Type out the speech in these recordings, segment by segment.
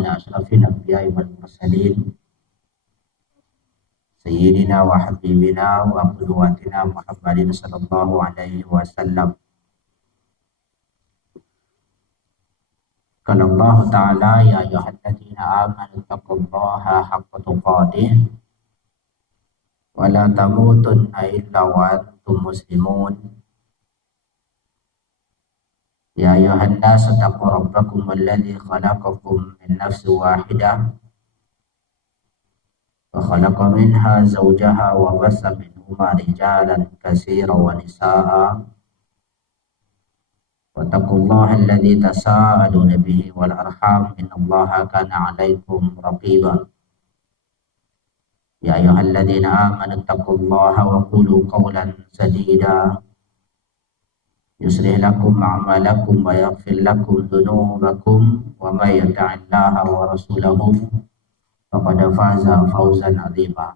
على أشرف الأنبياء والمرسلين سيدنا وحبيبنا وقدوتنا محمد صلى الله عليه وسلم. قال الله تعالى يا أيها الذين آمنوا اتقوا الله حق تقاته ولا تموتن إلا وأنتم مسلمون. يا أيها الناس اتقوا ربكم الذي خلقكم من نفس واحدة وخلق منها زوجها وبث منهما رجالا كثيرا ونساء واتقوا الله الذي تساءلون به والأرحام إن الله كان عليكم رقيبا. يا أيها الذين آمنوا اتقوا الله وقولوا قولا سديدا يصلح لكم أعمالكم ويغفر لكم ذنوبكم ومن يطع الله ورسوله فقد فاز فوزا عظيما.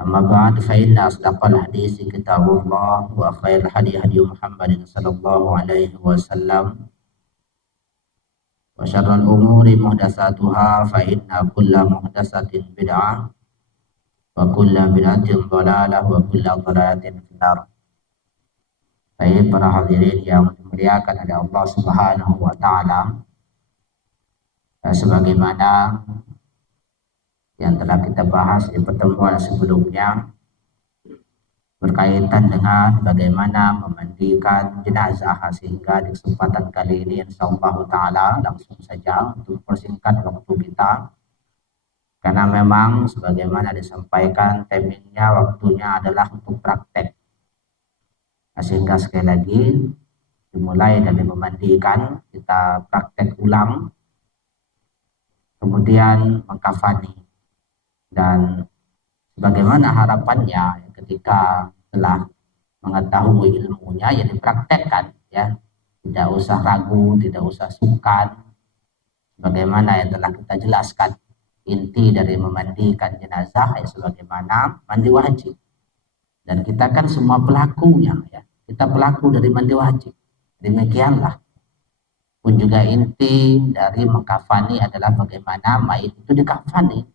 أما بعد فإن أصدق الحديث كتاب الله وخير الهدي هدي محمد صلى الله عليه وسلم وشر الأمور محدثاتها فإن كل محدثة بدعة وكل بدعة ضلالة وكل ضلالة في النار. Baik para hadirin yang dimuliakan oleh Allah Subhanahu wa taala, sebagaimana yang telah kita bahas di pertemuan sebelumnya berkaitan dengan bagaimana memandikan jenazah, sehingga di kesempatan kali ini insyaallah taala langsung saja untuk persingkat waktu kita, karena memang sebagaimana disampaikan timingnya waktunya adalah untuk praktek. Sehingga sekali lagi dimulai dari memandikan, kita praktek ulang, kemudian mengkafani, dan bagaimana harapannya ketika telah mengetahui ilmunya ya dipraktekkan, ya tidak usah ragu, tidak usah sungkan, bagaimana yang telah kita jelaskan inti dari memandikan jenazah ya sebagaimana mandi wajib, dan kita kan semua pelakunya, ya kita pelaku dari mandi wajib. Demikianlah pun juga inti dari mengkafani adalah bagaimana mayit itu dikafani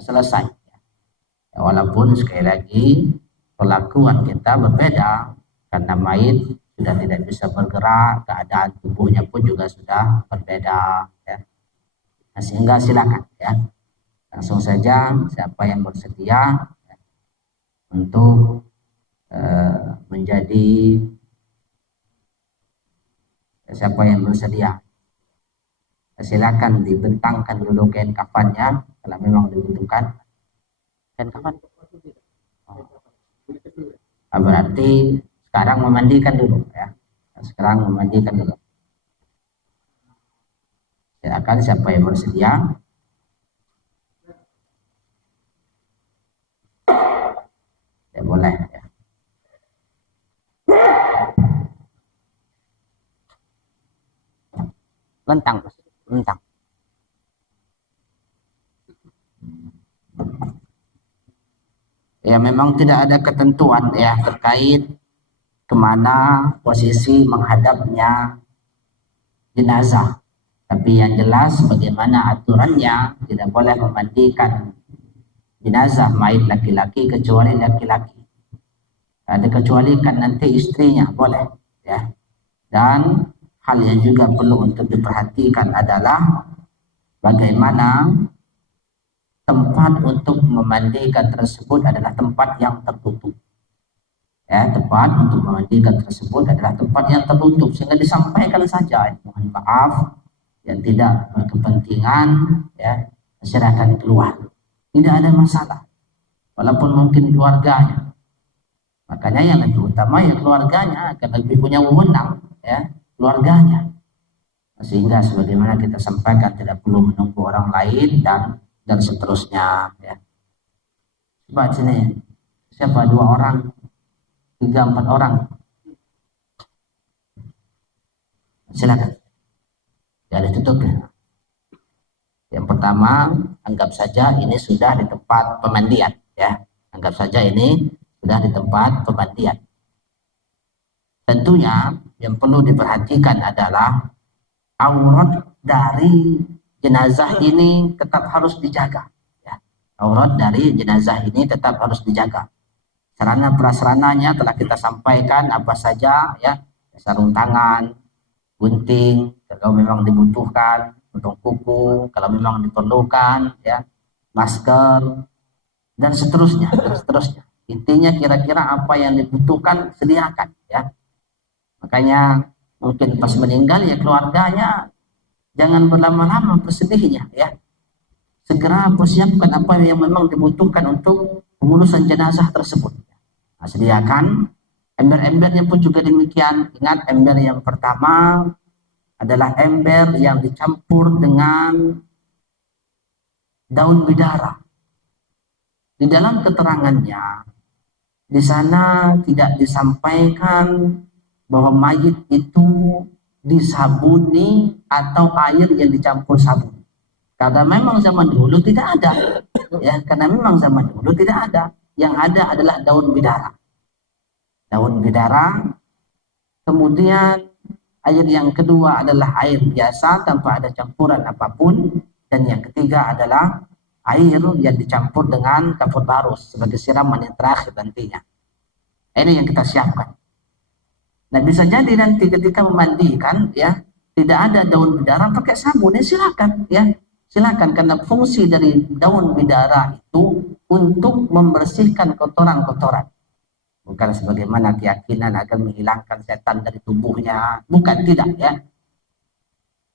selesai, ya, walaupun sekali lagi perlakuan kita berbeda karena mayit sudah tidak bisa bergerak, keadaan tubuhnya pun juga sudah berbeda, ya. Nah, sehingga silakan ya langsung saja siapa yang bersedia ya, untuk menjadi siapa yang bersedia, silakan dibentangkan dulu kain kafannya kalau memang dibutuhkan kain kafan. Berarti sekarang memandikan dulu ya, sekarang memandikan dulu. Silakan siapa yang bersedia. Ya boleh ya. Lentang. Ya memang tidak ada ketentuan ya terkait kemana posisi menghadapnya jenazah, tapi yang jelas bagaimana aturannya tidak boleh memandikan jenazah mayit laki-laki kecuali laki-laki. Ada kecuali kan nanti istrinya boleh ya. Dan hal yang juga perlu untuk diperhatikan adalah bagaimana tempat untuk memandikan tersebut adalah tempat yang tertutup. Ya, tempat untuk memandikan tersebut adalah tempat yang tertutup, sehingga disampaikan saja, mohon maaf yang tidak berkepentingan ya, silakan keluar. Tidak ada masalah. Walaupun mungkin keluarganya. Makanya yang lebih utama ya keluarganya, akan lebih punya wewenang ya, keluarganya. Sehingga sebagaimana kita sampaikan tidak perlu menunggu orang lain dan seterusnya ya. Coba sini siapa 2 orang, 3, 4 orang, silakan. Jadi tutup ya. Yang pertama anggap saja ini sudah di tempat pemandian ya. Anggap saja ini sudah di tempat pemandian. Tentunya yang perlu diperhatikan adalah aurat dari jenazah ini tetap harus dijaga. Ya. Aurat dari jenazah ini tetap harus dijaga. Sarana prasarananya telah kita sampaikan apa saja, ya, sarung tangan, gunting kalau memang dibutuhkan, potong kuku kalau memang diperlukan, ya, masker dan seterusnya dan seterusnya. Intinya kira-kira apa yang dibutuhkan sediakan, ya. Makanya mungkin pas meninggal ya keluarganya jangan berlama-lama bersedihnya, ya. Segera persiapkan apa yang memang dibutuhkan untuk pengurusan jenazah tersebut. Nah, sediakan ember-embernya pun juga demikian. Ingat, ember yang pertama adalah ember yang dicampur dengan daun bidara. Di dalam keterangannya, di sana tidak disampaikan bahwa mayit itu disabuni atau air yang dicampur sabun. Karena memang zaman dulu tidak ada, ya. Karena memang zaman dulu tidak ada. Yang ada adalah daun bidara. Daun bidara. Kemudian air yang kedua adalah air biasa tanpa ada campuran apapun. Dan yang ketiga adalah air yang dicampur dengan kapur barus sebagai siraman yang terakhir nantinya. Ini yang kita siapkan. Nah, bisa jadi nanti ketika memandikan, ya, tidak ada daun bidara, pakai sabun, ya silakan, ya. Silakan, karena fungsi dari daun bidara itu untuk membersihkan kotoran-kotoran. Bukan sebagaimana keyakinan akan menghilangkan setan dari tubuhnya. Bukan, tidak, ya.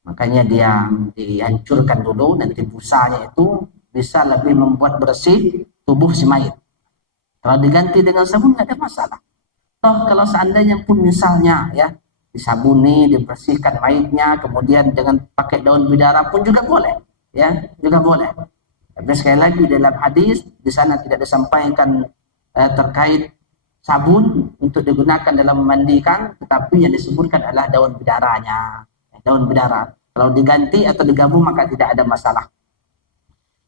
Makanya dia dihancurkan dulu, nanti busanya itu bisa lebih membuat bersih tubuh si mayit. Kalau diganti dengan sabun nggak ada masalah. Toh kalau seandainya pun misalnya, ya, disabuni, dibersihkan mayitnya, kemudian dengan pakai daun bidara pun juga boleh, ya, juga boleh. Tapi sekali lagi dalam hadis di sana tidak disampaikan terkait sabun untuk digunakan dalam memandikan, tetapi yang disebutkan adalah daun bidaranya, daun bidara. Kalau diganti atau digabung maka tidak ada masalah.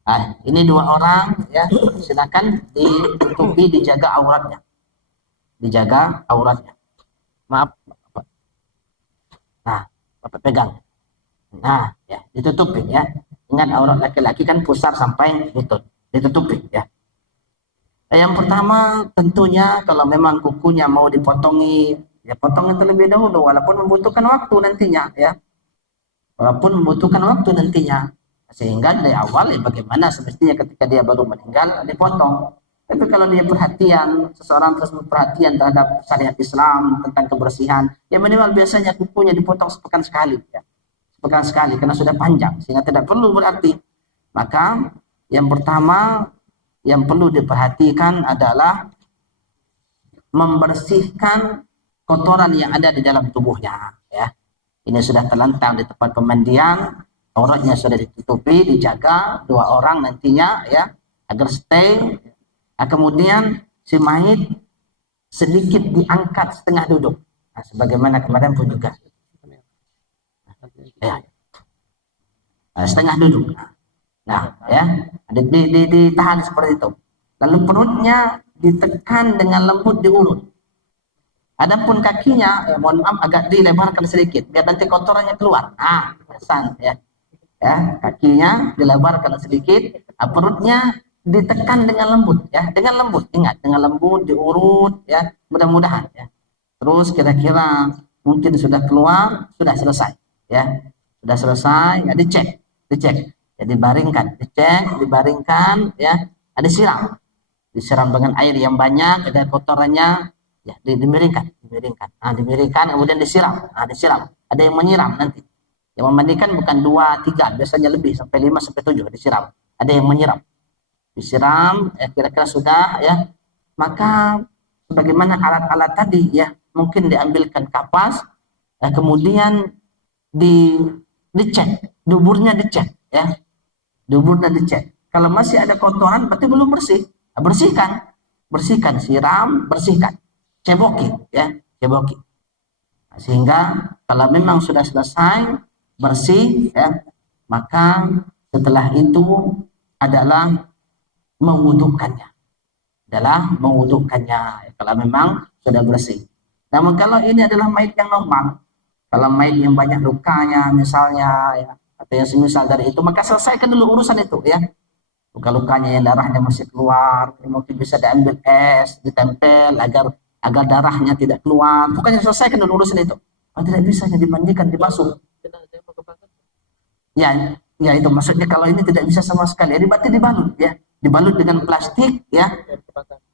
Nah, ini dua orang, ya, silakan ditutupi, dijaga auratnya. Dijaga auratnya. Maaf, Bapak. Nah, Bapak pegang. Nah, ya, ditutupin, ya. Ingat aurat laki-laki kan pusar sampai lutut. Ditutupin, ya. Nah, yang pertama tentunya kalau memang kukunya mau dipotongi, ya potong terlebih dahulu walaupun membutuhkan waktu nantinya, ya. Walaupun membutuhkan waktu nantinya. Sehingga dari awal, ya, bagaimana semestinya ketika dia baru meninggal dipotong. Tapi kalau dia perhatian, seseorang tersebut perhatian terhadap syariat Islam tentang kebersihan, ya minimal biasanya kukunya dipotong sepekan sekali, ya. Sepekan sekali karena sudah panjang sehingga tidak perlu berarti. Maka yang pertama yang perlu diperhatikan adalah membersihkan kotoran yang ada di dalam tubuhnya, ya. Ini sudah terlentang di tempat pemandian, auratnya sudah ditutupi, dijaga dua orang nantinya, ya, agar stay. Nah, kemudian si mayit sedikit diangkat setengah duduk. Nah, sebagaimana kemarin pun juga. Ya. Nah, setengah duduk. Nah, ya, ditahan seperti itu. Lalu perutnya ditekan dengan lembut, diurut. Adapun kakinya, mohon maaf, agak dilebarkan sedikit biar nanti kotorannya keluar. Nah, pesan, ya. Ya, kakinya dilebarkan sedikit, perutnya ditekan dengan lembut, ya, dengan lembut, ingat, dengan lembut diurut, ya, mudah-mudahan, ya. Terus kira-kira mungkin sudah keluar, sudah selesai, ya, sudah selesai, ya, dicek, ya, dibaringkan, dicek, dibaringkan, ya, disiram dengan air yang banyak, ada kotorannya, ya, dimiringkan, dimiringkan, kemudian disiram, ada yang menyiram nanti. Yang memandikan bukan 2, 3, biasanya lebih sampai 5 sampai 7 disiram. Ada yang menyiram. Disiram, ya, kira-kira sudah, ya. Maka sebagaimana alat-alat tadi, ya, mungkin diambilkan kapas, ya, kemudian dicek, duburnya dicek, ya. Duburnya dicek. Kalau masih ada kotoran berarti belum bersih. Nah, bersihkan, siram, bersihkan. Ceboki, ya, ceboki. Nah, sehingga kalau memang sudah selesai bersih, ya, maka setelah itu adalah mewudukannya, kalau memang sudah bersih. Namun kalau ini adalah mayit yang normal, kalau mayit yang banyak lukanya misalnya, ya, atau yang semisal dari itu, maka selesaikan dulu urusan itu ya. Luka-lukanya yang darahnya masih keluar, mungkin bisa diambil es, ditempel agar darahnya tidak keluar. Pokoknya selesaikan dulu urusan itu. Kalau tidak bisa ya dimandikan, dibasuh. Ya, ya itu maksudnya kalau ini tidak bisa sama sekali, ya berarti dibalut ya. Dibalut dengan plastik ya.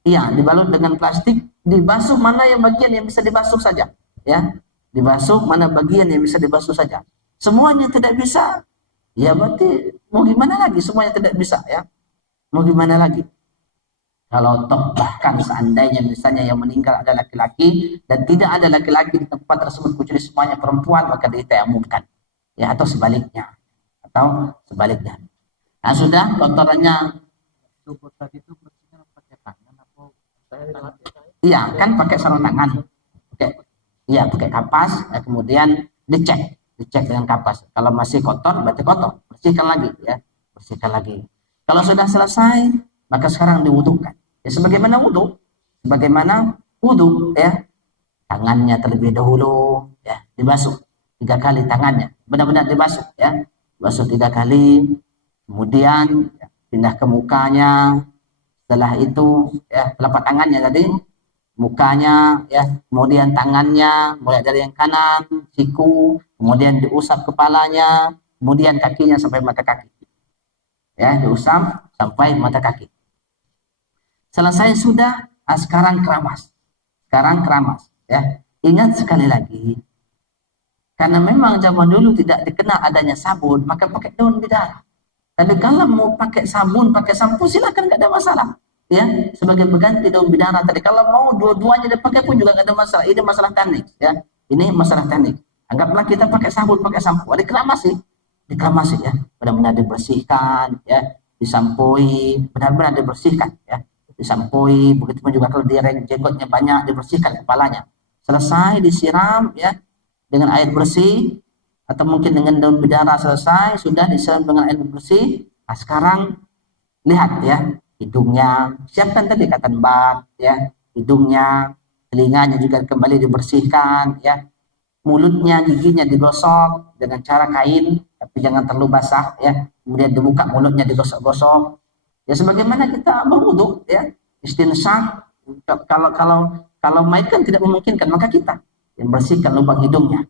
Iya, dibalut dengan plastik, dibasuh mana yang bagian yang bisa dibasuh saja ya. Dibasuh mana bagian yang bisa dibasuh saja. Semuanya tidak bisa, ya berarti mau gimana lagi, semuanya tidak bisa ya. Mau gimana lagi? Kalau toh bahkan seandainya misalnya yang meninggal ada laki-laki dan tidak ada laki-laki di tempat tersebut kecuali semuanya perempuan, maka ditayamumkan. Ya, atau sebaliknya. Atau sebaliknya. Nah, sudah kotorannya tadi itu pakai tangan atau iya, kan pakai sarung tangan. Oke. Iya, pakai kapas, kemudian dicek dengan kapas. Kalau masih kotor berarti kotor, bersihkan lagi ya, bersihkan lagi. Kalau sudah selesai, maka sekarang diwudukan. Ya sebagaimana wudu ya. Tangannya terlebih dahulu ya, dibasuh 3 kali tangannya. Benar-benar dibasuh ya. Basuh 3 kali. Kemudian ya, pindah ke mukanya. Setelah itu ya, telapak tangannya tadi, mukanya ya, kemudian tangannya mulai dari yang kanan, siku, kemudian diusap kepalanya, kemudian kakinya sampai mata kaki. Ya, diusap sampai mata kaki. Selesai sudah, sekarang keramas. Sekarang keramas ya. Ingat sekali lagi, karena memang zaman dulu tidak dikenal adanya sabun, maka pakai daun bidara. Tapi kalau mau pakai sabun, pakai sampo, silakan, nggak ada masalah. Ya, sebagai pengganti daun bidara tadi. Kalau mau dua-duanya dipakai pun juga nggak ada masalah. Ini masalah teknik, ya. Ini masalah teknik. Anggaplah kita pakai sabun, pakai sampo, dikeramasi, ya. Benar-benar dibersihkan, ya, disampoi, benar-benar dibersihkan, ya, disampoi. Begitu pun juga kalau dia jenggotnya banyak, dibersihkan kepalanya. Selesai disiram, ya, dengan air bersih. Atau mungkin dengan daun bidara selesai, sudah disiram dengan air bersih. Nah, sekarang lihat ya, hidungnya, siapkan tadi cotton bud ya, hidungnya, telinganya juga kembali dibersihkan ya, mulutnya, giginya digosok dengan cara kain, tapi jangan terlalu basah ya. Kemudian dibuka mulutnya, digosok-gosok. Ya sebagaimana kita berwudu ya, istinsyak. Kalau mic kan tidak memungkinkan, maka kita yang bersihkan lubang hidungnya.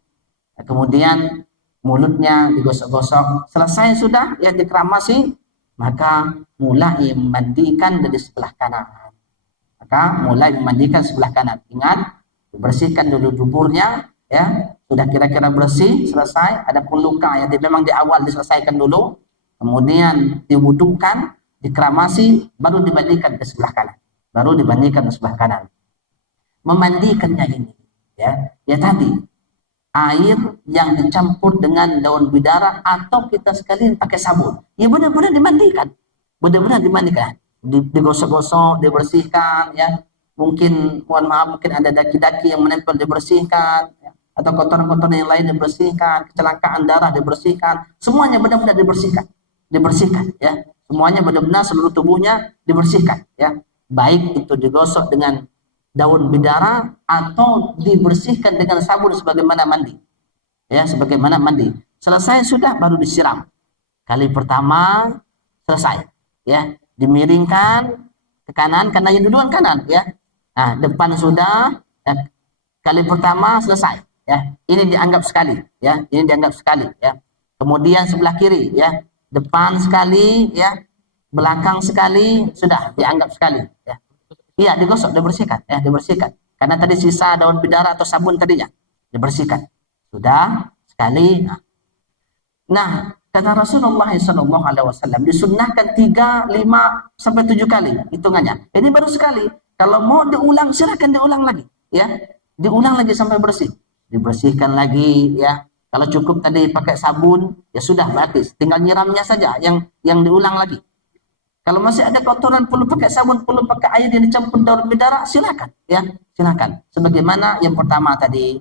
Nah, kemudian mulutnya digosok-gosok. Selesai sudah ya dikeramasi, maka mulai memandikan dari sebelah kanan. Sebelah kanan. Ingat, dibersihkan dulu duburnya ya. Sudah kira-kira bersih, selesai. Ada pun luka yang memang di awal diselesaikan dulu. Kemudian diwudukan, dikeramasi, baru dimandikan ke sebelah kanan. Memandikannya ini ya tadi air yang dicampur dengan daun bidara atau kita sekalian pakai sabun. Ya benar-benar dimandikan. Digosok-gosok, dibersihkan ya. Mungkin mungkin ada daki-daki yang menempel, dibersihkan ya. Atau kotoran-kotoran yang lain dibersihkan, kecelakaan darah dibersihkan. Semuanya benar-benar dibersihkan ya. Semuanya benar-benar seluruh tubuhnya dibersihkan ya. Baik itu digosok dengan daun bidara atau dibersihkan dengan sabun sebagaimana mandi. Ya, sebagaimana mandi. Selesai sudah baru disiram. Kali pertama selesai. Ya, dimiringkan ke kanan karena yang duluan kanan ya. Nah, depan sudah ya, kali pertama selesai ya. Ini dianggap sekali ya. Kemudian sebelah kiri ya. Depan sekali ya. Belakang sekali sudah dianggap sekali ya. Iya, digosok, dibersihkan. Karena tadi sisa daun bidara atau sabun tadinya dibersihkan. Sudah sekali. Nah, kata Rasulullah SAW disunnahkan 3, 5 sampai 7 kali hitungannya. Ini baru sekali. Kalau mau diulang, silakan diulang lagi, ya. Diulang lagi sampai bersih. Dibersihkan lagi, ya. Kalau cukup tadi pakai sabun, ya sudah berarti tinggal nyiramnya saja yang diulang lagi. Kalau masih ada kotoran, perlu pakai sabun, perlu pakai air yang dicampur daun bidara, silakan, ya, silakan. Sebagaimana yang pertama tadi,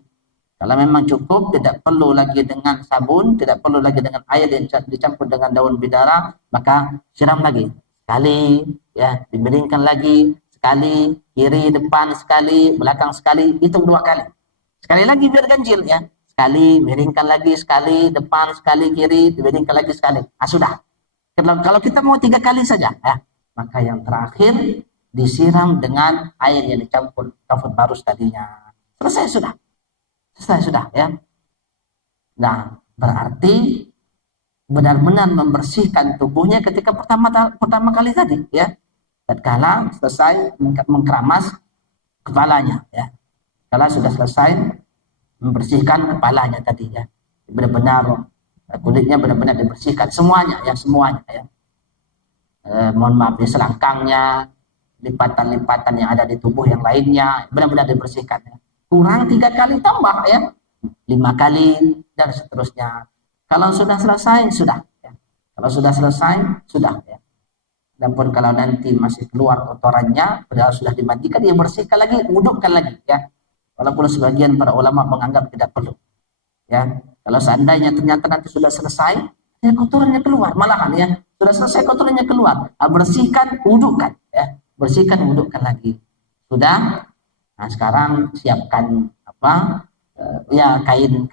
kalau memang cukup, tidak perlu lagi dengan sabun, tidak perlu lagi dengan air yang dicampur dengan daun bidara, maka siram lagi, sekali, ya, dimiringkan lagi, sekali, kiri, depan sekali, belakang sekali, hitung 2 kali. Sekali lagi biar ganjil, ya, sekali, miringkan lagi sekali, depan sekali, kiri, miringkan lagi sekali. Sudah. Kalau kita mau 3 kali saja, maka yang terakhir disiram dengan air yang dicampur kafur barus tadinya. Selesai sudah. Selesai sudah ya. Nah, berarti benar-benar membersihkan tubuhnya ketika pertama kali tadi ya. Tatkala selesai mengkeramas kepalanya ya. Kalau sudah selesai membersihkan kepalanya tadi ya. Benar-benar kulitnya benar-benar dibersihkan semuanya ya. Mohon maaf ya, selangkangnya, lipatan-lipatan yang ada di tubuh yang lainnya benar-benar dibersihkan ya. Kurang 3 kali tambah ya, 5 kali dan seterusnya. Kalau sudah selesai sudah ya. Kalau sudah selesai sudah ya. Dan pun kalau nanti masih keluar kotorannya, padahal sudah dimandikan, dia bersihkan lagi, wudukkan lagi ya. Walaupun sebagian para ulama menganggap tidak perlu ya. Kalau seandainya ternyata nanti sudah selesai, ya kotorannya keluar, malahan ya sudah selesai kotorannya keluar, bersihkan, wudukkan ya, bersihkan, wudukkan lagi. Sudah. Nah sekarang siapkan apa ya, kain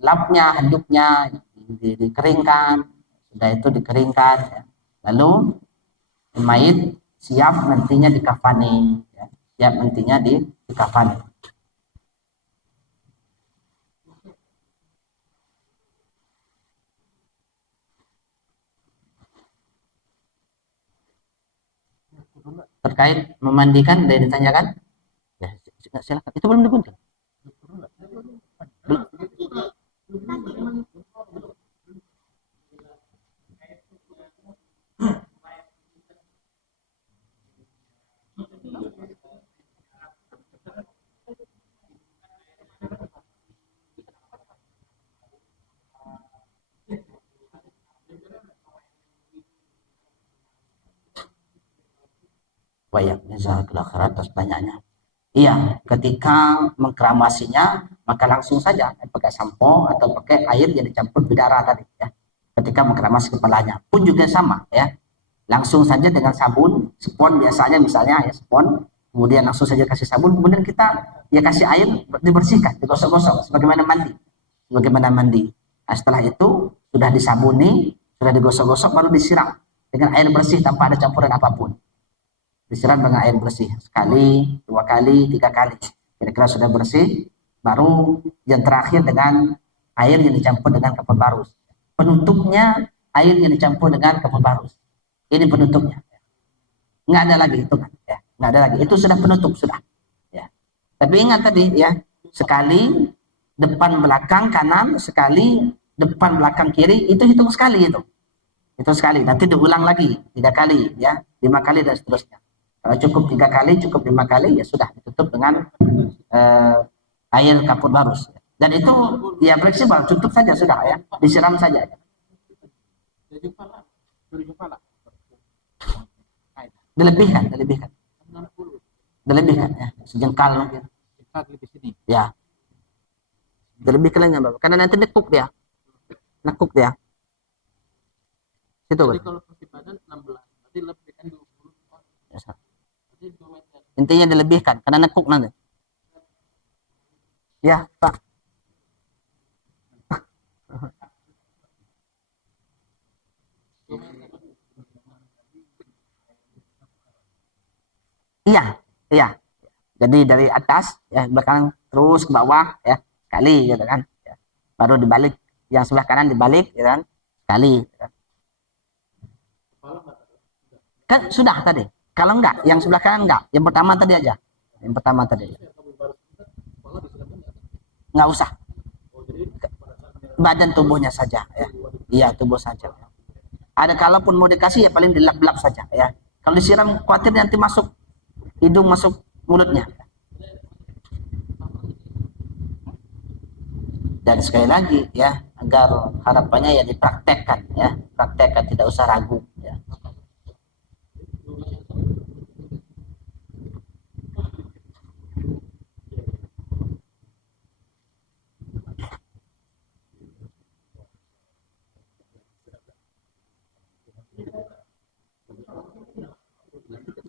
lapnya, handuknya dikeringkan. Sudah itu dikeringkan ya. Lalu mayit siap nantinya dikafani ya. Siap nantinya dikafani. Terkait memandikan dan ditanyakan ya, silakan. Itu belum digunting. Baik, jazakallah khair atas banyaknya. Iya, ketika mengkeramasinya maka langsung saja pakai sampo atau pakai air yang dicampur bidara tadi ya. Ketika mengkeramasi kepalanya pun juga sama ya. Langsung saja dengan sabun, spon biasanya misalnya ya, spon, kemudian langsung saja kasih sabun, kemudian kita ya kasih air, dibersihkan, digosok-gosok sebagaimana mandi. Sebagaimana mandi. Nah, setelah itu sudah disabuni, sudah digosok-gosok, baru disiram dengan air bersih tanpa ada campuran apapun. Disiram dengan air bersih sekali, 2 kali, 3 kali. Kira-kira sudah bersih, baru yang terakhir dengan air yang dicampur dengan kapur barus. Penutupnya air yang dicampur dengan kapur barus. Ini penutupnya. Nggak ada lagi itu kan? Ya, nggak ada lagi. Itu sudah penutup sudah. Ya. Tapi ingat tadi ya, sekali depan belakang kanan, sekali depan belakang kiri, itu hitung sekali itu. Itu sekali. Nanti diulang lagi 3 kali ya, 5 kali dan seterusnya. Kalau cukup 3 kali, cukup 5 kali, ya sudah ditutup dengan air kapur barus. Dan itu ya fleksibel, tutup saja sudah ya, disiram saja. Dilebihkan ya, sejengkal mungkin. Ya, dilebihkan lagi Bapak, karena nanti nekuk dia. Itu kan. Kalau badan 16, berarti lebihkan 20. Intinya dilebihkan karena nekuk nanti. Ya, Pak. Iya. Jadi dari atas ya belakang terus ke bawah ya, sekali gitu kan. Ya. Baru dibalik, yang sebelah kanan dibalik gitu kan. Sekali. Gitu. Kan sudah tadi. Kalau enggak, yang sebelah kanan enggak. Yang pertama tadi aja. Enggak usah. Badan tubuhnya saja ya. Iya, tubuh saja. Ada kalaupun mau dikasih ya paling dilap-lap saja ya. Kalau disiram khawatir nanti masuk hidung, masuk mulutnya. Dan sekali lagi ya, agar harapannya ya dipraktekkan ya. Praktekkan, tidak usah ragu ya.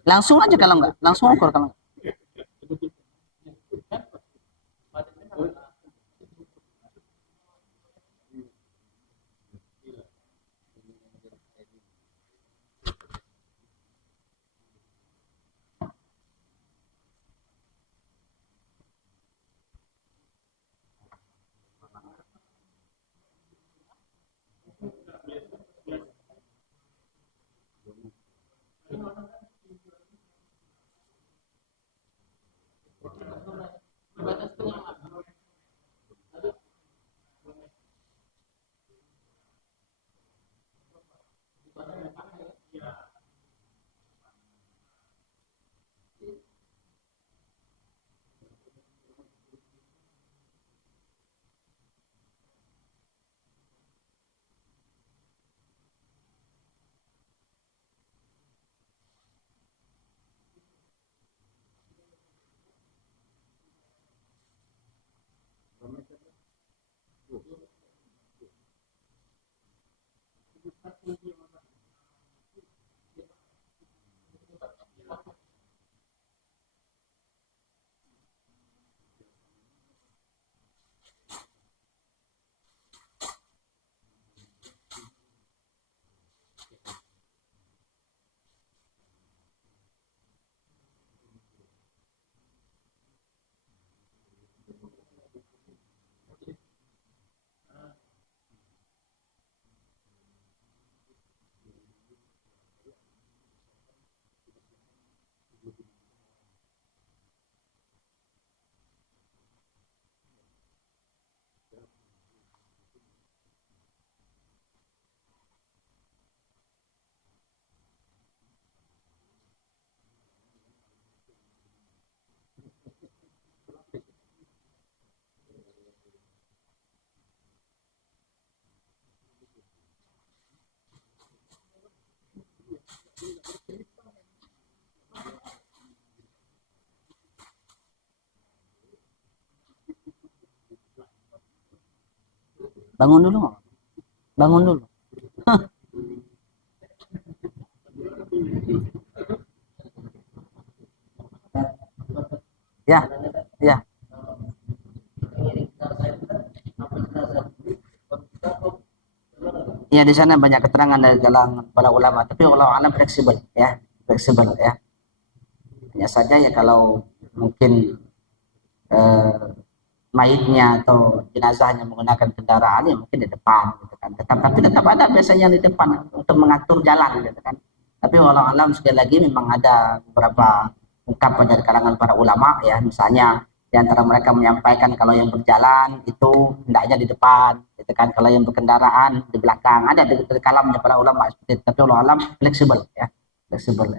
Langsung aja kalau enggak, langsung ukur kalau enggak. Bangun dulu, bangun dulu. Ya, ya. Ya, di sana banyak keterangan dari dalam para ulama, tapi ulama alam fleksibel ya, fleksibel ya. Hanya saja ya kalau mungkin eh, mayitnya atau jenazahnya menggunakan kendaraan ya mungkin di depan gitu kan. Tapi tetap ada biasanya di depan untuk mengatur jalan gitu kan. Tapi walau alam sekali lagi memang ada beberapa ungkapan dari kalangan para ulama ya, misalnya di antara mereka menyampaikan kalau yang berjalan itu hendaknya di depan gitu kan, kalau yang berkendaraan di belakang. Ada di kalamnya para ulama seperti itu. Tapi walau alam fleksibel ya, fleksibel.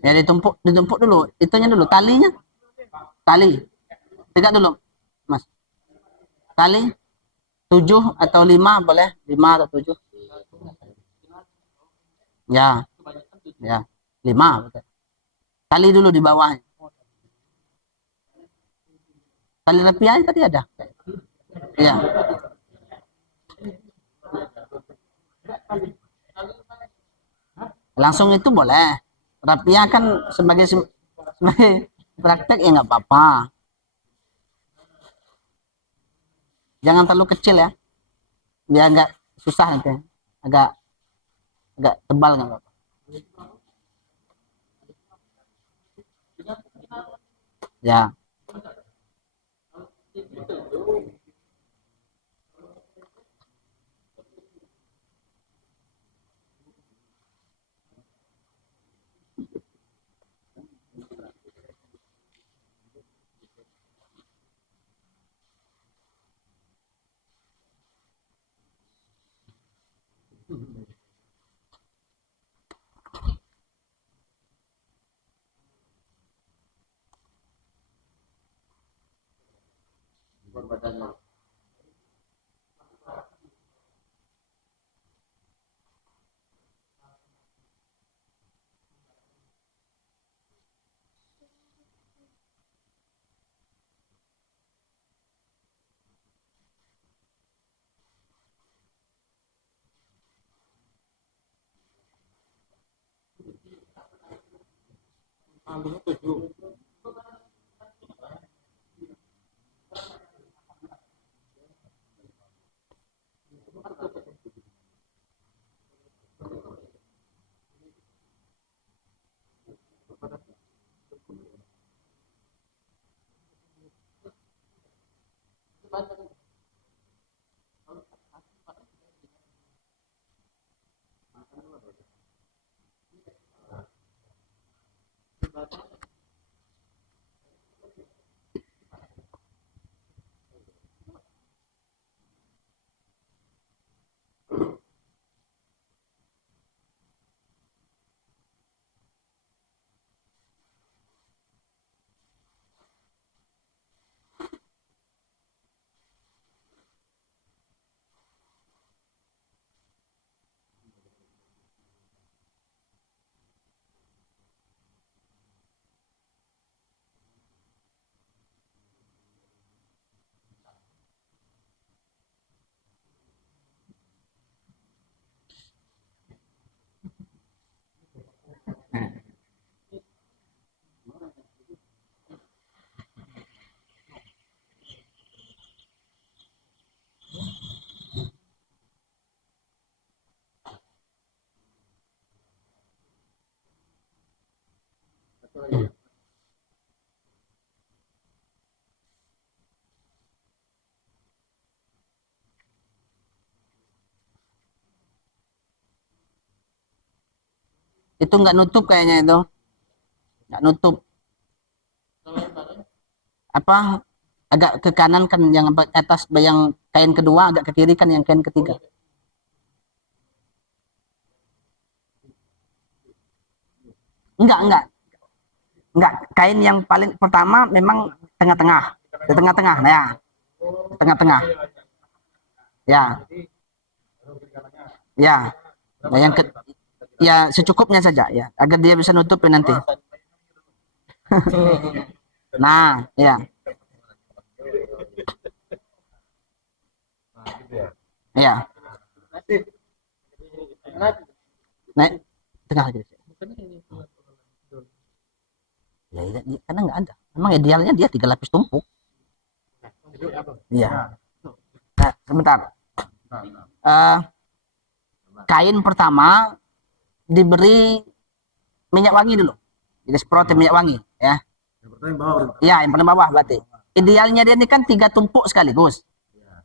Ya ditumpuk dulu, itunya dulu, talinya, tali, tegak dulu, Mas. Tali 7 atau 5 boleh, 5 atau 7. Ya, ya, 5 betul. Tali dulu di bawah. Tali rapian tadi ada. Iya, langsung itu boleh. Rapian kan sebagai praktek ya nggak apa-apa. Jangan terlalu kecil ya, biar nggak susah nanti. Agak agak tebal nggak apa-apa. Ya, Itu nggak nutup kayaknya itu, nggak nutup. Apa agak ke kanan kan yang atas yang kain kedua, agak ke kiri kan yang kain ketiga. Enggak. Enggak, kain yang paling pertama memang tengah-tengah. Di tengah-tengah, nah ya. Di tengah-tengah. Ya, ya. Nah, yang ke, ya secukupnya saja ya, agar dia bisa nutupin nanti. Nah, ya. Ya. Nah, tengah aja. Ya, karena nggak ada. Memang idealnya dia 3 lapis tumpuk. Iya. Nah, sebentar. Kain pertama diberi minyak wangi dulu. Jadi semprotin minyak wangi, ya. Iya, yang paling bawah berarti. Idealnya dia ini kan 3 tumpuk sekaligus.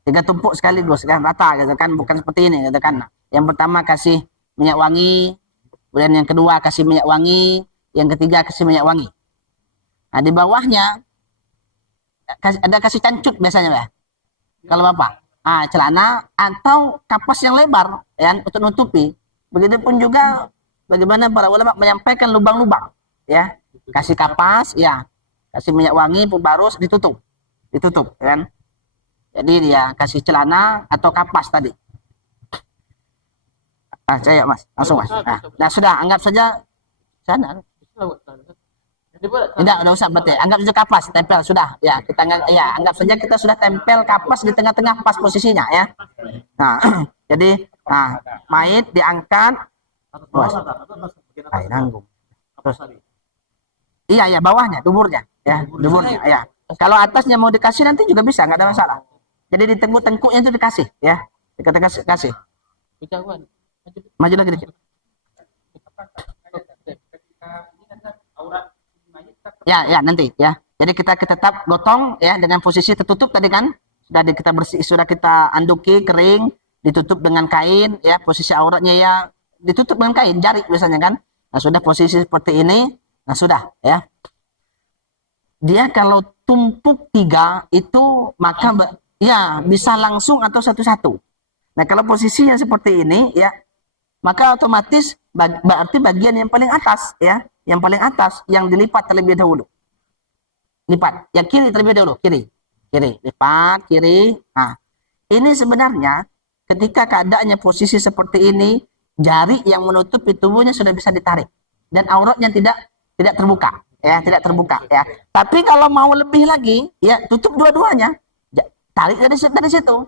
3 tumpuk sekaligus, kan rata, gitu kan, bukan seperti ini, gitu kan. Yang pertama kasih minyak wangi, kemudian yang kedua kasih minyak wangi, yang ketiga kasih minyak wangi. Nah, di bawahnya ada kasih cancut biasanya ya. Kalau Bapak, celana atau kapas yang lebar ya untuk nutupi. Begitupun juga bagaimana para ulama menyampaikan lubang-lubang ya. Kasih kapas ya, kasih minyak wangi barus ditutup. Ditutup ya kan. Jadi dia kasih celana atau kapas tadi. Saya Mas, langsung Mas. Nah, sudah anggap saja sana. Tidak, udah usah berarti. Anggap saja kapas tempel sudah. Ya, kita anggap saja kita sudah tempel kapas di tengah-tengah pas posisinya ya. Nah, jadi mayit diangkat. Nanggung. Terus, iya, bawahnya, duburnya, ya, duburnya, ya. Kalau atasnya mau dikasih nanti juga bisa, nggak ada masalah. Jadi di tengkuk-tengkuknya itu dikasih, ya, kasih. Maju lagi dikit. Ya, nanti ya. Jadi kita tetap gotong ya dengan posisi tertutup tadi kan. Sudah kita anduki kering, ditutup dengan kain ya, posisi auratnya ya ditutup dengan kain, jari biasanya kan. Nah, sudah posisi seperti ini, nah sudah ya. Dia kalau tumpuk 3 itu maka ya bisa langsung atau satu-satu. Nah, kalau posisinya seperti ini ya, maka otomatis berarti bagian yang paling atas ya, yang paling atas yang dilipat terlebih dahulu. Lipat, yang kiri terlebih dahulu, kiri, lipat, kiri. Nah, ini sebenarnya ketika keadaannya posisi seperti ini, jari yang menutupi tubuhnya sudah bisa ditarik dan auratnya tidak terbuka, ya, tidak terbuka, ya. Tapi kalau mau lebih lagi, ya tutup dua-duanya, tarik dari situ.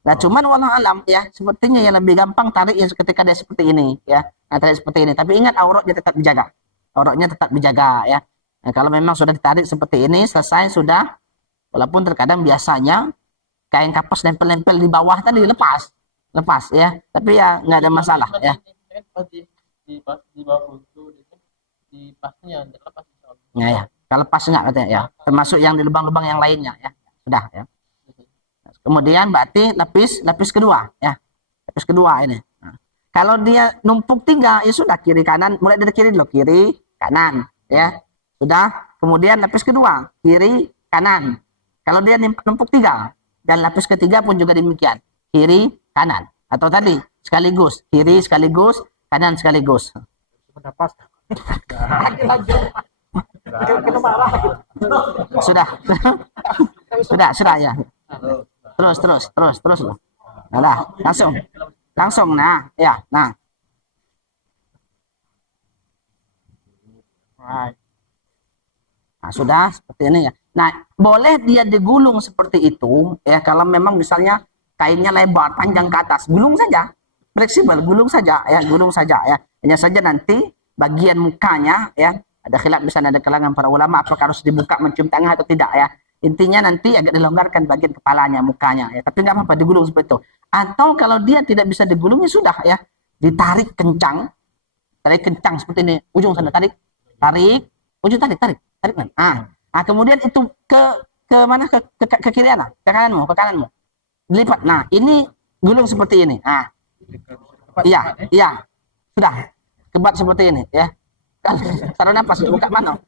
Nah, cuman wallahu alam, ya, sepertinya yang lebih gampang tarik ya ketika dia seperti ini, ya, nah, tarik seperti ini. Tapi ingat auratnya tetap dijaga, ya. Nah, kalau memang sudah ditarik seperti ini, selesai sudah, walaupun terkadang biasanya kain kapas nempel-nempel di bawah tadi lepas ya, tapi ya nggak ada masalah ya. Di bawah itu di pasnya lepas. Ya, kalau pas nggak katanya ya, termasuk yang di lubang-lubang yang lainnya ya, sudah ya. Kemudian berarti lapis kedua ya, lapis kedua ini. Nah, kalau dia numpuk 3 ya sudah kiri kanan, mulai dari kiri dulu, kiri kanan ya, sudah. Kemudian lapis kedua kiri kanan. Kalau dia numpuk 3 dan lapis ketiga pun juga demikian, kiri kanan, atau tadi sekaligus kiri sekaligus kanan sekaligus. Sudah ya. Terus. Nah, langsung nah ya, nah sudah seperti ini ya. Nah, boleh dia digulung seperti itu ya, kalau memang misalnya kainnya lebar panjang ke atas, gulung saja, fleksibel, gulung saja ya. Hanya saja nanti bagian mukanya ya, ada khilaf di sana, ada kalangan para ulama apakah harus dibuka mencium tangan atau tidak ya. Intinya nanti agak dilonggarkan bagian kepalanya, mukanya ya, tapi nggak apa-apa digulung seperti itu. Atau kalau dia tidak bisa digulung ya sudah ya, ditarik kencang seperti ini, ujung sana tarik, ujung tarik kan. Nah, kemudian itu ke mana, ke kiri ana, ke kananmu, dilipat. Nah, ini gulung seperti ini. Nah, iya, sudah kebat seperti ini ya. Taruh nafas, buka mana?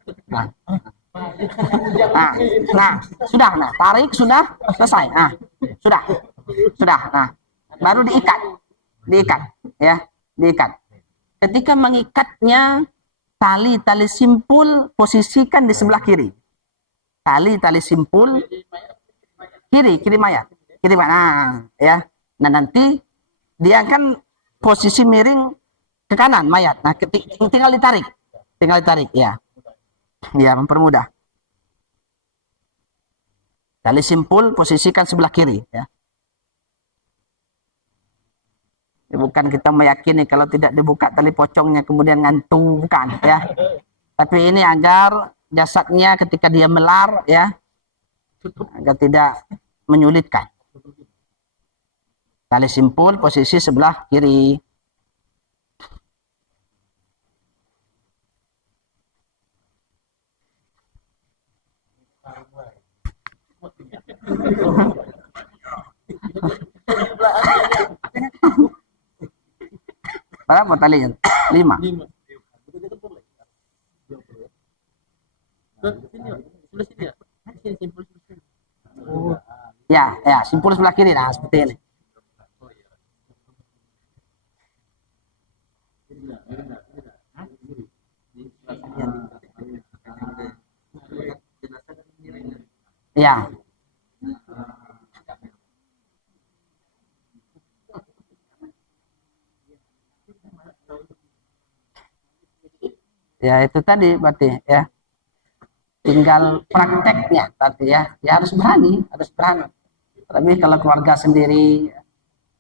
Nah, sudah. Nah, tarik sudah selesai. Nah, sudah. Nah, baru diikat ya, diikat. Ketika mengikatnya, tali simpul posisikan di sebelah kiri. Tali simpul kiri mayat. Nah, ya. Nah, nanti dia akan posisi miring ke kanan mayat. Nah, tinggal ditarik ya. Ya, mempermudah. Tali simpul posisikan sebelah kiri ya. Bukan kita meyakini kalau tidak dibuka tali pocongnya kemudian ngantuk, bukan ya. Tapi ini agar jasadnya ketika dia melar ya, agar tidak menyulitkan. Tali simpul posisi sebelah kiri. Berapa talinya? 5. Ya, simpul sebelah kiri. Nah, seperti ini. Ya. Ya, itu tadi berarti ya. Tinggal prakteknya tadi ya. Ya harus berani. Tapi kalau keluarga sendiri,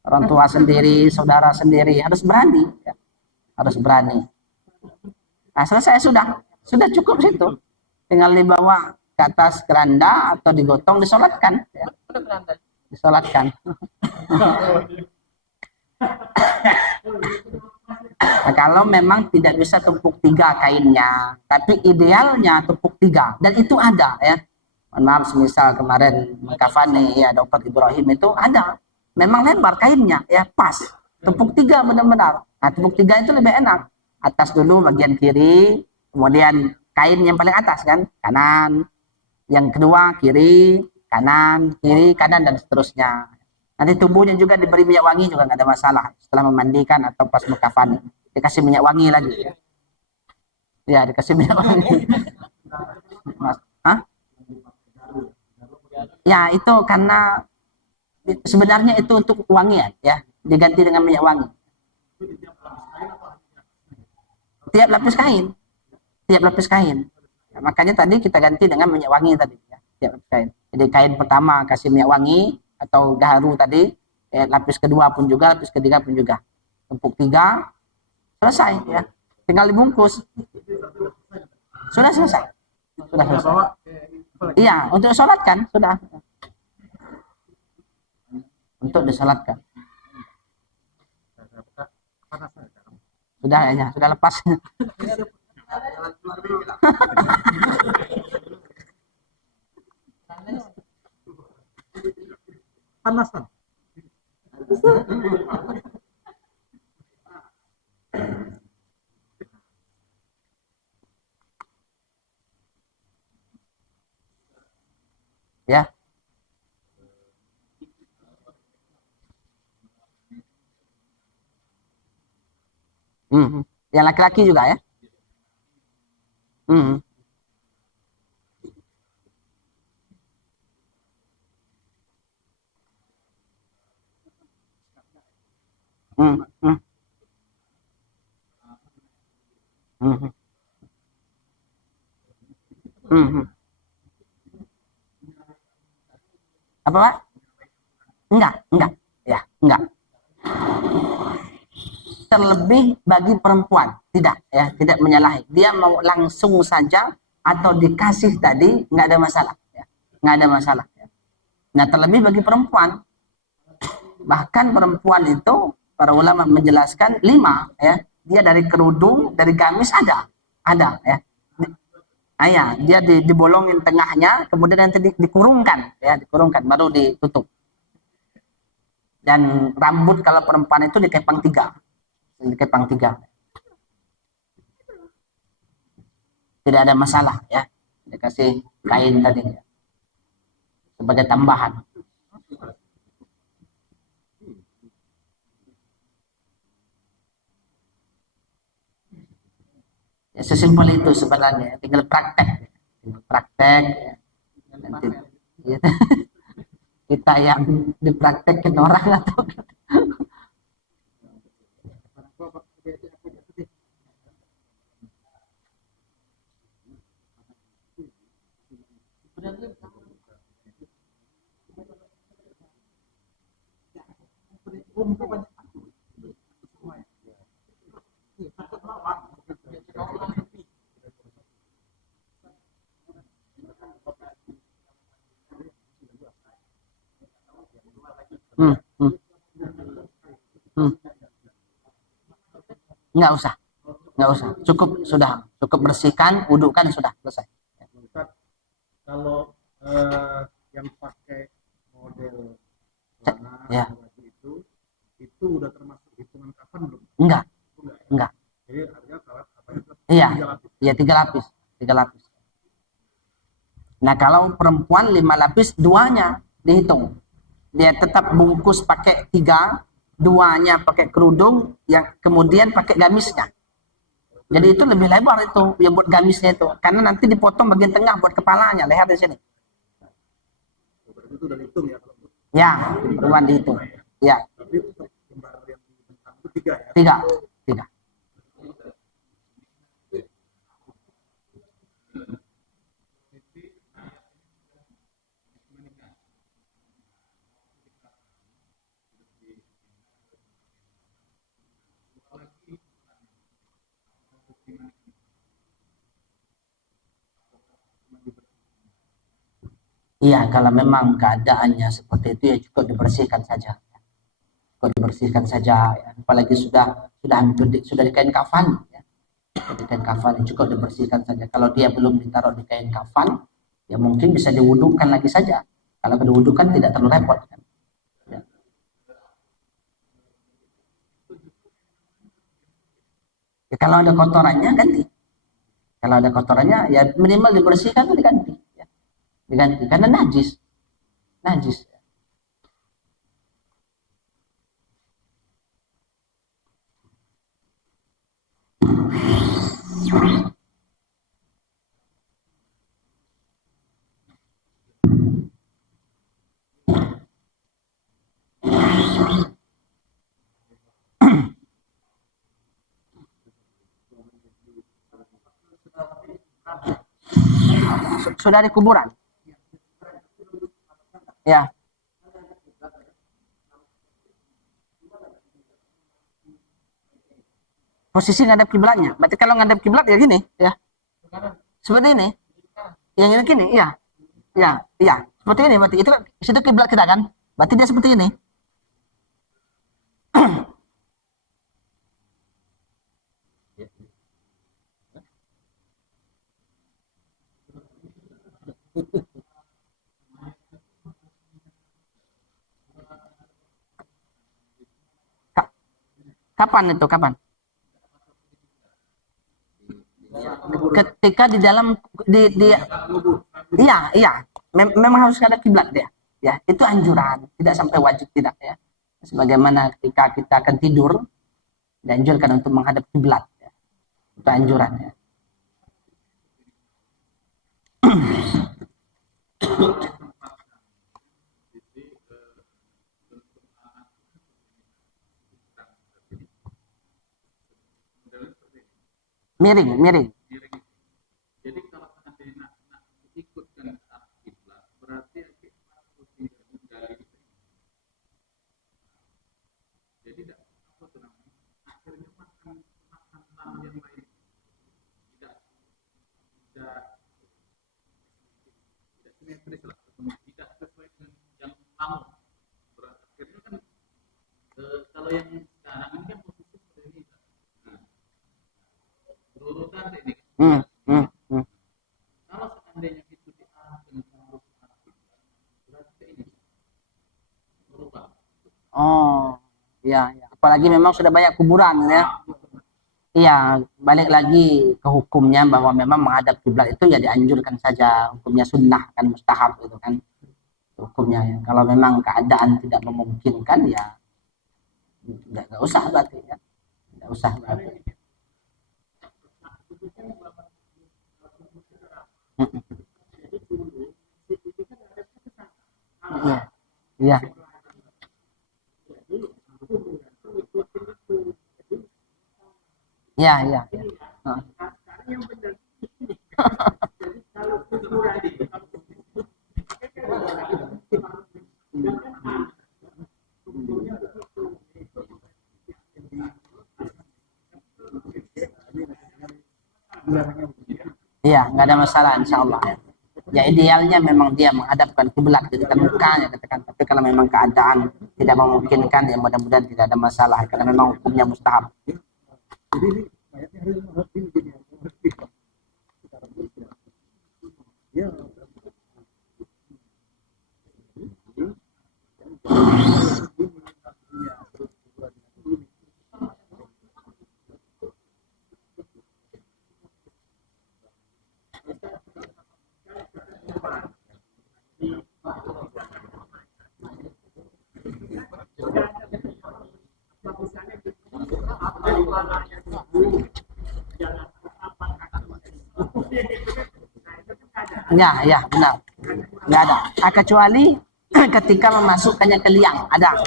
orang tua sendiri, saudara sendiri, harus berani ya. Harus berani. Nah, selesai sudah cukup situ. Tinggal dibawa ke atas keranda atau digotong, disolatkan ya. Disolatkan. Nah, kalau memang tidak bisa tumpuk 3 kainnya, tapi idealnya tumpuk 3, dan itu ada ya. Mohon maaf, semisal kemarin mengkafani ya Dr. Ibrahim itu ada, memang lebar kainnya ya, pas tumpuk 3 benar-benar. Nah, tumpuk 3 itu lebih enak. Atas dulu bagian kiri, kemudian kain yang paling atas kan, kanan. Yang kedua kiri, kanan, dan seterusnya. Nanti tubuhnya juga diberi minyak wangi juga nggak ada masalah. Setelah memandikan atau pas mengkafani, dikasih minyak wangi lagi. Ya, dikasih minyak wangi. Mas, hah? Ya, itu karena sebenarnya itu untuk wangian ya, diganti dengan minyak wangi. Tiap lapis kain, tiap lapis kain. Nah, makanya tadi kita ganti dengan minyak wangi tadi ya, tiap lapis kain. Jadi kain pertama kasih minyak wangi atau gaharu tadi, lapis kedua pun juga, lapis ketiga pun juga. Tumpuk 3, selesai ya. Tinggal dibungkus. Sudah selesai. Sudah selesai. Iya, untuk sholat kan sudah. Untuk disolatkan. Sudah ya, sudah lepas. Panasan. Ya. Yang laki-laki juga ya. Hmm. Hmm. Hmm. Hmm. Hmm. Apa Pak? Enggak. Ya, enggak. Terlebih bagi perempuan, tidak ya, tidak menyalahi. Dia mau langsung saja atau dikasih tadi nggak ada masalah, ya. Nggak ada masalah. Ya. Nah, terlebih bagi perempuan, bahkan perempuan itu para ulama menjelaskan 5 ya, dia dari kerudung, dari gamis ada ya. Ya, dia dibolongin tengahnya, kemudian nanti dikurungkan ya, dikurungkan baru ditutup. Dan rambut kalau perempuan itu dikepang 3. Dikepang 3. Tidak ada masalah ya. Dikasih kain tadi ya. Sebagai tambahan. Ya, sesimpel itu sebenarnya. Tinggal praktek. Praktek. Ya. Nanti, ya. Kita yang dipraktekin orang atau hmm, hmm, hmm. Nggak usah, cukup bersihkan, wudhukan sudah selesai. Kalau yang pakai model ya. itu udah termasuk hitungan kafan belum? Enggak. Jadi artinya salat iya, 3 lapis. 3 lapis. Nah, kalau perempuan 5 lapis, 2-nya dihitung. Dia tetap bungkus pakai 3, 2-nya pakai kerudung, yang kemudian pakai gamisnya. Jadi itu lebih lebar itu, ya buat gamisnya itu. Karena nanti dipotong bagian tengah buat kepalanya, leher di sini. Itu udah dihitung ya? Ya, perempuan dihitung. Ya. Tapi untuk lembar yang dibentang itu 3 ya? 3. Iya, kalau memang keadaannya seperti itu ya cukup dibersihkan saja. Cukup dibersihkan saja. Ya. Apalagi sudah di kain kafan. Ya. Di kain kafan cukup dibersihkan saja. Kalau dia belum ditaruh di kain kafan, ya mungkin bisa diwudukan lagi saja. Kalau diwudukan tidak terlalu repot. Kan? Ya. Ya, kalau ada kotorannya ganti. Kalau ada kotorannya ya minimal dibersihkan diganti. Diganti karena najis. sudah di kuburan. Ya. Posisi ngadap kiblatnya. Berarti kalau ngadap kiblat ya gini, ya. Seperti ini. Yang ini gini, iya. Ya, iya. Seperti ini berarti itu situ kiblat kita kan? Berarti dia seperti ini. Kapan itu? Kapan? Ketika di dalam di iya, iya. Memang harus ada kiblat dia. Ya, itu anjuran, tidak sampai wajib tidak ya. Sebagaimana ketika kita akan tidur dianjurkan untuk menghadap kiblat ya. Itu anjuran ya. Miring, miring. Jadi kalau seandainya nak ikutkan arah kiblat, berarti posisi menggali. Jadi tidak apa tuh namanya? Akhirnya makan tanah yang lain. Tidak simetris lah, tidak sesuai dengan yang kamu. Akhirnya kan kalau yang sekarang ini kan posisi seperti ini. Berurutan ini. Kalau seandainya itu diarahkan ke arah kiblat, berarti ke ini berubah. Oh, iya, ya. Apalagi memang sudah banyak kuburan ya. Iya, balik lagi ke hukumnya bahwa memang menghadap kiblat itu ya dianjurkan saja, hukumnya sunnah kan mustahab itu kan hukumnya ya. Kalau memang keadaan tidak memungkinkan ya nggak usah berarti ya, nggak usah berarti. Iya, iya, iya, iya. Heeh. Iya, nggak ada masalah insya Allah ya. Ya idealnya memang dia menghadapkan kiblat jadikan mukanya katakan. Tapi kalau memang keadaan tidak memungkinkan ya mudah-mudahan tidak ada masalah karena memang hukumnya mustahab. Jadi ini mayatnya harus ini jadi harus kiblat. Ya. Ya, ya, benar. Nggak ada. Kecuali ketika memasukkannya ke liang, ada.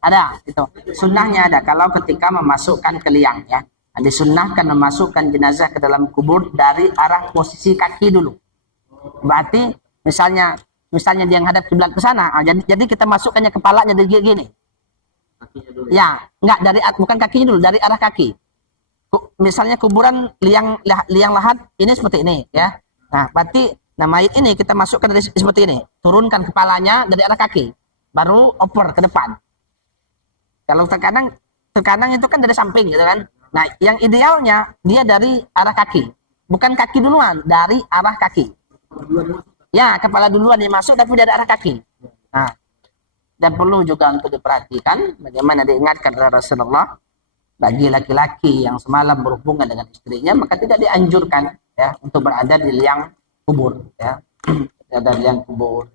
Ada, itu. Sunnahnya ada. Kalau ketika memasukkan ke liang, ya. Disunnahkan memasukkan jenazah ke dalam kubur dari arah posisi kaki dulu. Berarti, misalnya dia menghadap kiblat ke sana, jadi kita masukkannya kepalanya dari gini. Ya, enggak dari bukan kakinya dulu, dari arah kaki. Misalnya kuburan liang lahat ini seperti ini, ya. Nah, berarti mayat ini kita masukkan dari seperti ini, turunkan kepalanya dari arah kaki, baru oper ke depan. Kalau terkadang itu kan dari samping, gitu kan. Nah, yang idealnya dia dari arah kaki, bukan kaki duluan, dari arah kaki. Ya, kepala duluan yang masuk, tapi dari arah kaki. Nah, dan perlu juga untuk diperhatikan, bagaimana diingatkan oleh Rasulullah, bagi laki-laki yang semalam berhubungan dengan istrinya, maka tidak dianjurkan ya untuk berada di liang kubur, ya, ada liang kubur.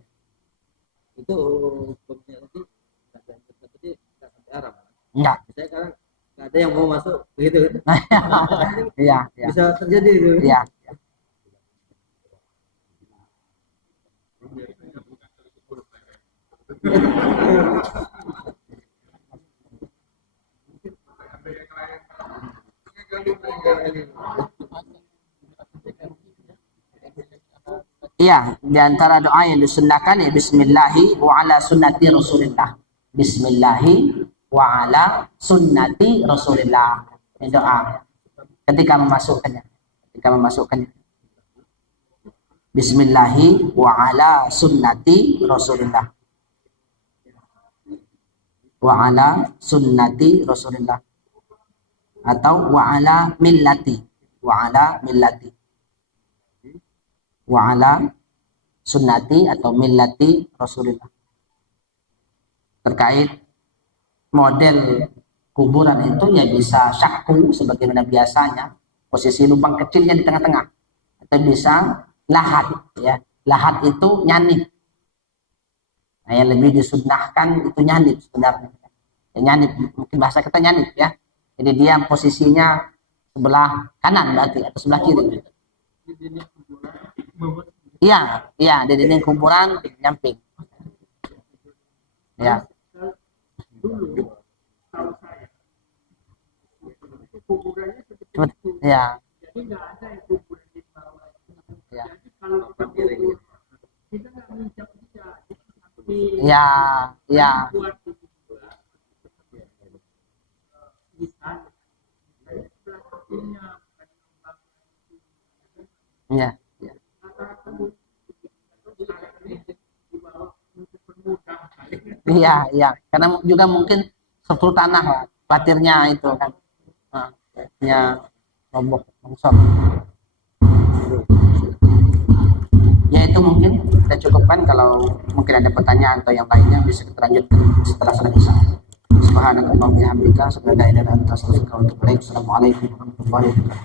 Itu hukumnya nanti seperti nggak sampai Arab. Enggak. Saya sekarang nggak ada yang mau masuk begitu kan? Iya, iya. Bisa terjadi itu. Iya. Iya, di antara doa yang disunnahkan ya Bismillahi wa ala sunnati Rasulillah. Bismillahi wa ala sunnati Rasulillah. Ini doa ketika memasukkannya. Ketika memasukkannya. Bismillahi wa ala sunnati Rasulillah. Wa ala sunnati Rasulillah. Atau wa ala millati. Wa ala millati. Wa ala sunnati atau millati Rasulullah. Terkait model kuburan itu ya bisa syakku sebagaimana biasanya, posisi lubang kecilnya di tengah-tengah, atau bisa lahat ya. Lahat itu nyanip. Nah, yang lebih disunnahkan itu nyanip sebenarnya. Ya, nyanip, mungkin bahasa kita nyanip ya. Jadi dia posisinya sebelah kanan berarti atau sebelah kiri. Di dinding kuburan bobot Iya, iya, di dinding kuburan nyamping. Ya, Dulu tahu saya itu kuburannya seperti cuma, itu. ya, Jadi nggak ada yang kuburan di bawah. ya, Jadi kalau kita kubur, kita nggak mengucap dia. Tapi ya, ya, buat itu juga bisa. Saya sebelah kakinya bukan lubang. ya, ya, Rata-rata bu, sekarang ini di bawah untuk permudah kali. iya, iya. Karena juga mungkin sepuluh tanah lah, platirnya itu kan, nah, ya, roboh, longsor. Ya itu mungkin kita cukupkan. Kalau mungkin ada pertanyaan atau yang lainnya bisa kita lanjutkan setelah selesai. Subhanakallahumma wa bihamdika asyhadu an la ilaha illa anta astaghfiruka wa atubu ilaik. Assalamualaikum warahmatullahi wabarakatuh.